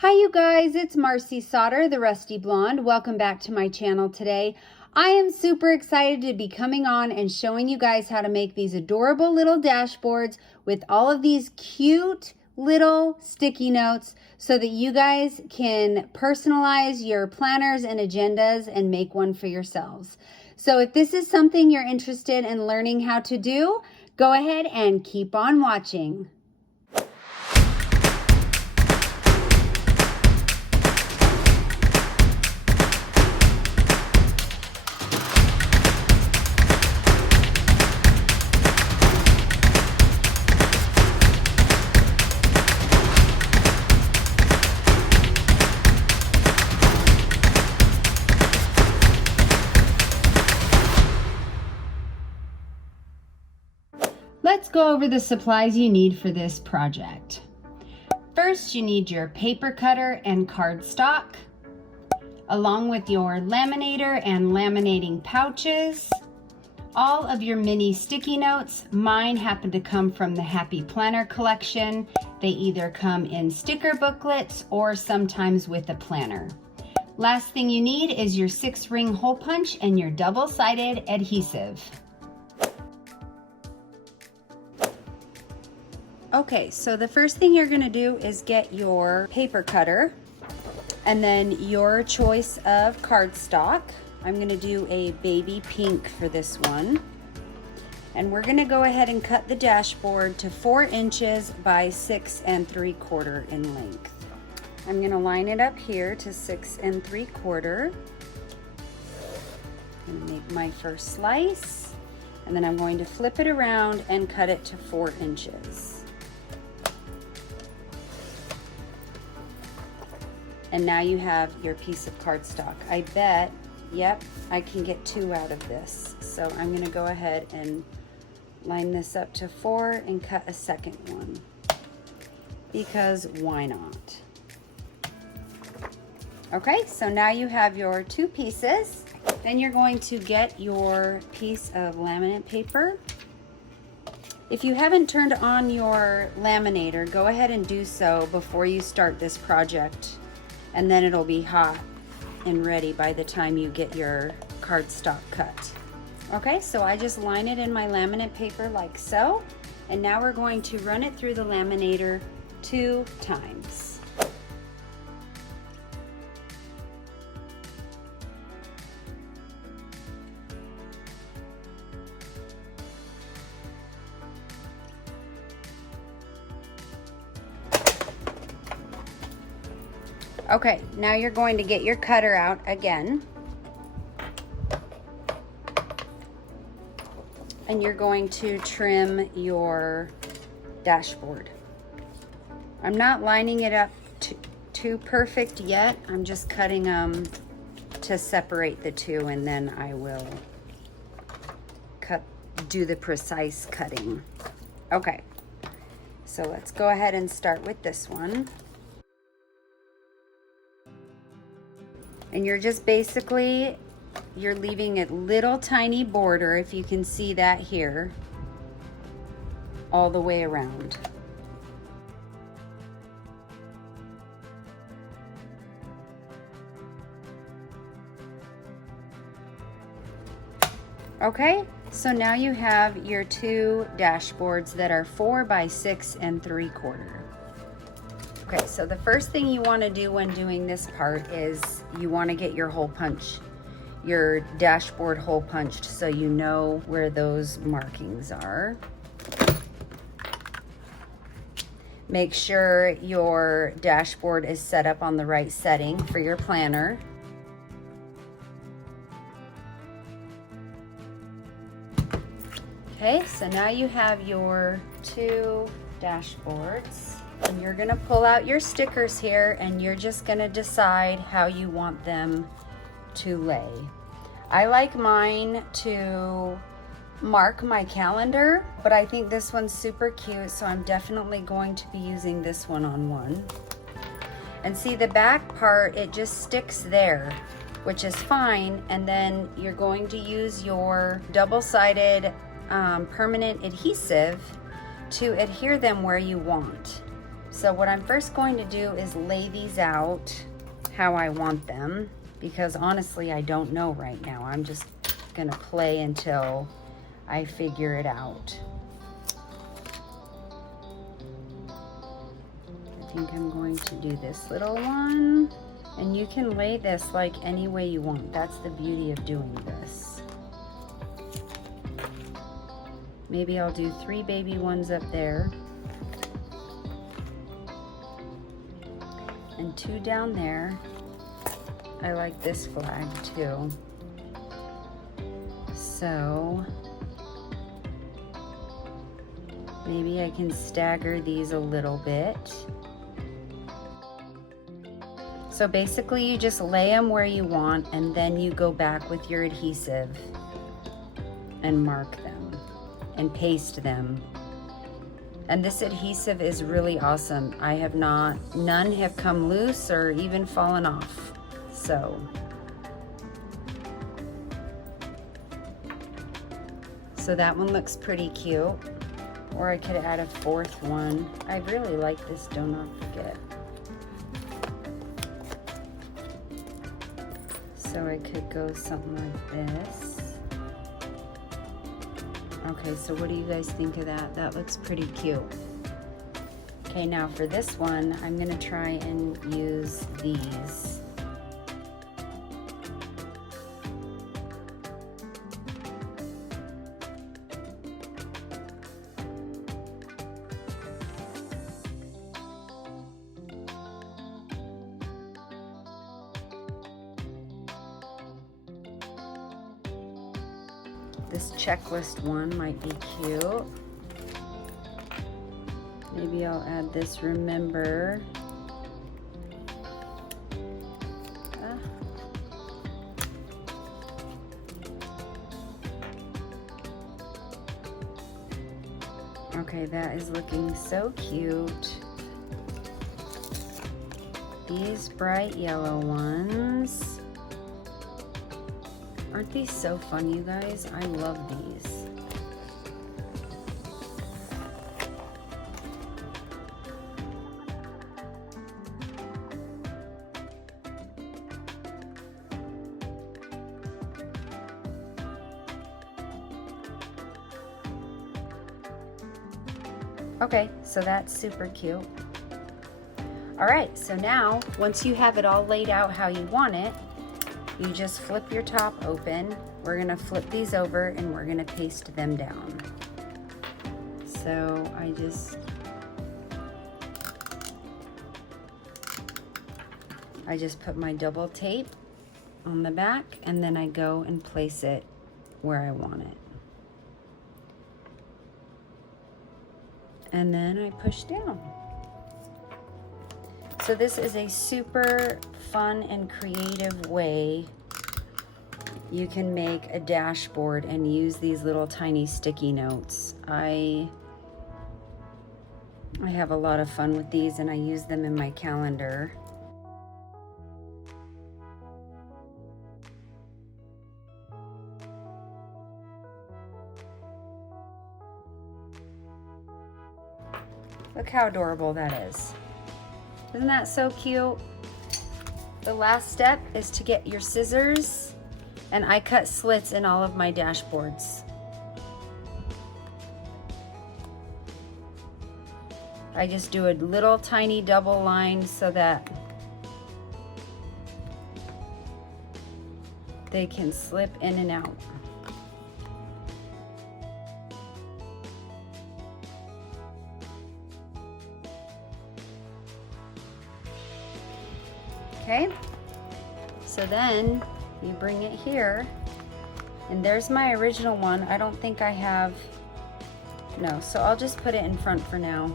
Hi you guys, it's Marci Sauter, the Rusty Blonde. Welcome back to my channel today. I am super excited to be coming on and showing you guys how to make these adorable little dashboards with all of these cute little sticky notes so that you guys can personalize your planners and agendas and make one for yourselves. So if this is something you're interested in learning how to do, go ahead and keep on watching. Let's go over the supplies you need for this project. First, you need your paper cutter and cardstock, along with your laminator and laminating pouches, all of your mini sticky notes. Mine happen to come from the Happy Planner collection. They either come in sticker booklets or sometimes with a planner. Last thing you need is your 6-ring hole punch and your double-sided adhesive. Okay, so the first thing you're gonna do is get your paper cutter and then your choice of cardstock. I'm gonna do a baby pink for this one. And we're gonna go ahead and cut the dashboard to 4 inches by 6 3/4 in length. I'm gonna line it up here to 6 3/4. I'm gonna make my first slice, and then I'm going to flip it around and cut it to 4 inches. And now you have your piece of cardstock. I bet, yep, I can get 2 out of this. So I'm gonna go ahead and line this up to 4 and cut a second one, because why not? Okay, so now you have your 2 pieces. Then you're going to get your piece of laminate paper. If you haven't turned on your laminator, go ahead and do so before you start this project, and then it'll be hot and ready by the time you get your cardstock cut. Okay, so I just line it in my laminate paper like so, and now we're going to run it through the laminator 2 times. Okay, now you're going to get your cutter out again. And you're going to trim your dashboard. I'm not lining it up too perfect yet. I'm just cutting them to separate the two, and then I will do the precise cutting. Okay, so let's go ahead and start with this one. And you're just basically, you're leaving a little tiny border, if you can see that here, all the way around. Okay, so now you have your 2 dashboards that are 4 by 6 3/4. Okay, so the first thing you want to do when doing this part is you want to get your hole punch, your dashboard hole punched, so you know where those markings are. Make sure your dashboard is set up on the right setting for your planner. Okay, so now you have your 2 dashboards. And you're gonna pull out your stickers here, and you're just gonna decide how you want them to lay. I like mine to mark my calendar, but I think this one's super cute, so I'm definitely going to be using this one on one. And see, the back part, it just sticks there, which is fine. And then you're going to use your double-sided permanent adhesive to adhere them where you want. So what I'm first going to do is lay these out how I want them, because honestly, I don't know right now. I'm just gonna play until I figure it out. I think I'm going to do this little one, and you can lay this like any way you want. That's the beauty of doing this. Maybe I'll do 3 baby ones up there and 2 down there. I like this flag too. So maybe I can stagger these a little bit. So basically you just lay them where you want, and then you go back with your adhesive and mark them and paste them. And this adhesive is really awesome. I have none have come loose or even fallen off. So that one looks pretty cute. Or I could add a 4th one. I really like this, do not forget. So I could go something like this. Okay, so what do you guys think of that? That looks pretty cute. Okay, now for this one, I'm gonna try and use these. This checklist one might be cute. Maybe I'll add this remember. Okay, that is looking so cute. These bright yellow ones. Aren't these so fun, you guys? I love these. Okay, so that's super cute. All right, so now once you have it all laid out how you want it, you just flip your top open. We're gonna flip these over and we're gonna paste them down. So I just put my double tape on the back, and then I go and place it where I want it. And then I push down. So this is a super fun and creative way you can make a dashboard and use these little tiny sticky notes. I have a lot of fun with these, and I use them in my calendar. Look how adorable that is. Isn't that so cute? The last step is to get your scissors, and I cut slits in all of my dashboards. I just do a little tiny double line so that they can slip in and out. Okay, so then you bring it here, and there's my original one. I don't think I have, no, so I'll just put it in front for now.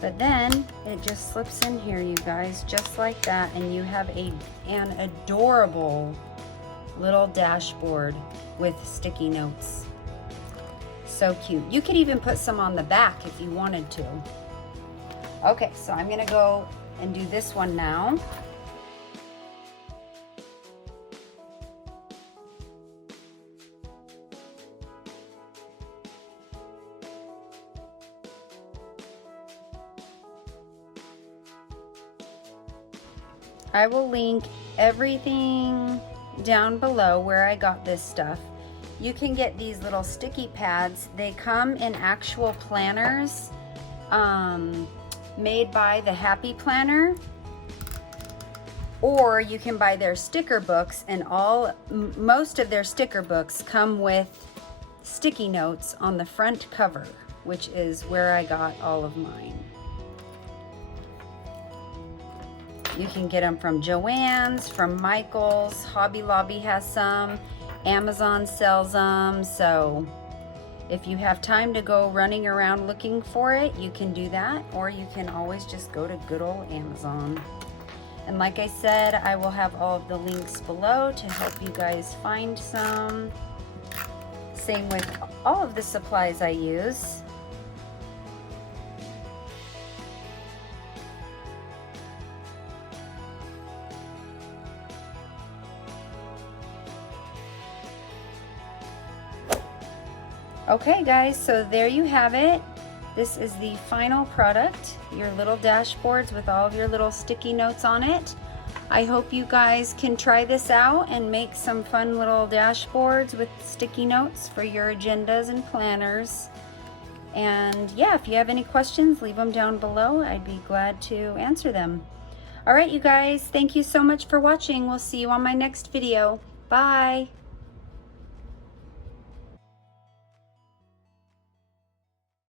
But then it just slips in here, you guys, just like that, and you have an adorable little dashboard with sticky notes. So cute. You could even put some on the back if you wanted to. Okay, so I'm gonna go and do this one now. I will link everything down below where I got this stuff. You can get these little sticky pads. They come in actual planners made by the Happy Planner, or you can buy their sticker books, and most of their sticker books come with sticky notes on the front cover, which is where I got all of mine. You can get them from Joann's, from Michael's, Hobby Lobby has some, Amazon sells them, so if you have time to go running around looking for it, you can do that, or you can always just go to good old Amazon. And like I said, I will have all of the links below to help you guys find some. Same with all of the supplies I use. Okay guys, so there you have it. This is the final product, your little dashboards with all of your little sticky notes on it. I hope you guys can try this out and make some fun little dashboards with sticky notes for your agendas and planners. And yeah, if you have any questions, leave them down below. I'd be glad to answer them. All right, you guys, thank you so much for watching. We'll see you on my next video. Bye.